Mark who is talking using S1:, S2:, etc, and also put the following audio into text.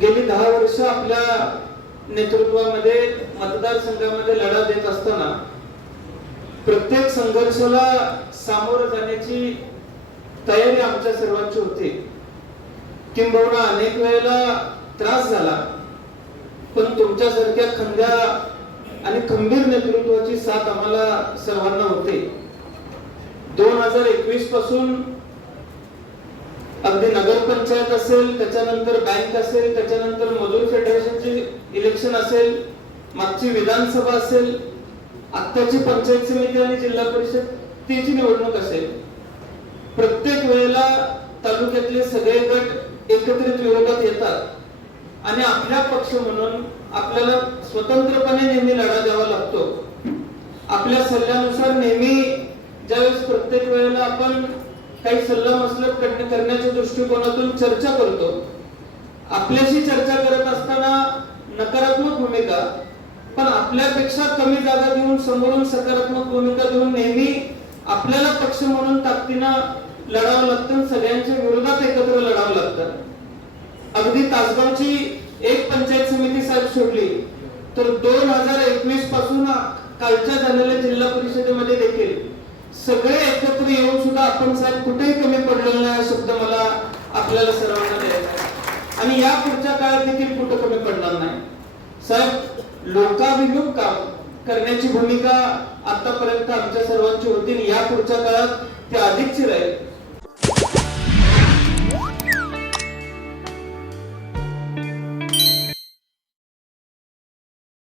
S1: गेली दहा वर्ष आपल्या नेतृत्वामध्ये मतदारसंघामध्ये लढा देत असताना प्रत्येक संघर्षाला सामोरं जाण्याची तयारी आमच्या सर्वांची होती. किंबहुना अनेक वेळेला त्रास झाला. पण तुमच्यासारख्या खंद्या आणि खंबीर नेतृत्वाची साथ आम्हाला सर्वांना होते. दोन हजार एकवीसपासून अगदी नगरपंचायत असेल त्याच्यानंतर बँक असेल त्याच्यानंतर मजूर फेडरेशनचे इलेक्शन असेल मागची विधानसभा असेल आत्ताची पंचायत समिती आणि जिल्हा परिषद तिची निवडणूक असेल. प्रत्येक वेळेला तालुक्यातले सगळे गट एकत्रित विरोधात येतात. आणि आपल्या पक्ष म्हणून आपल्याला स्वतंत्रपणे नेहमी लढा द्यावा लागतो. आपल्या सल्ल्यानुसार नेहमी ज्यावेळेस प्रत्येक वेळेला आपण काही सल्ला मसलत करण्याच्या दृष्टिकोनातून चर्चा करतो. आपल्याशी चर्चा करत असताना नकारात्मक भूमिका पण आपल्यापेक्षा कमी जागा देऊन समोरून सकारात्मक भूमिका देऊन नेहमी आपल्याला पक्ष म्हणून ताकदीनं लढावं लागतं सगळ्यांच्या विरोधात एकत्र लढावं लागतं. अगदी तासगावची एक पंचायत समिती साहेब सोडली तर दोन हजार एकवीसपासून कालच्या झालेल्या जिल्हा परिषदेमध्ये देखील सगळे एकत्र येऊन सुद्धा आपण साहेब कुठेही कमी पडलेलो नाही शब्द मला आपल्याला सर्वांना द्यायचा आहे. आणि या पुढच्या काळात देखील कुठं कमी पडणार नाही साहेब लोकाभिमुख काम करण्याची भूमिका आतापर्यंत आमच्या सर्वांची होती आणि या पुढच्या काळात ते अधिकची राहील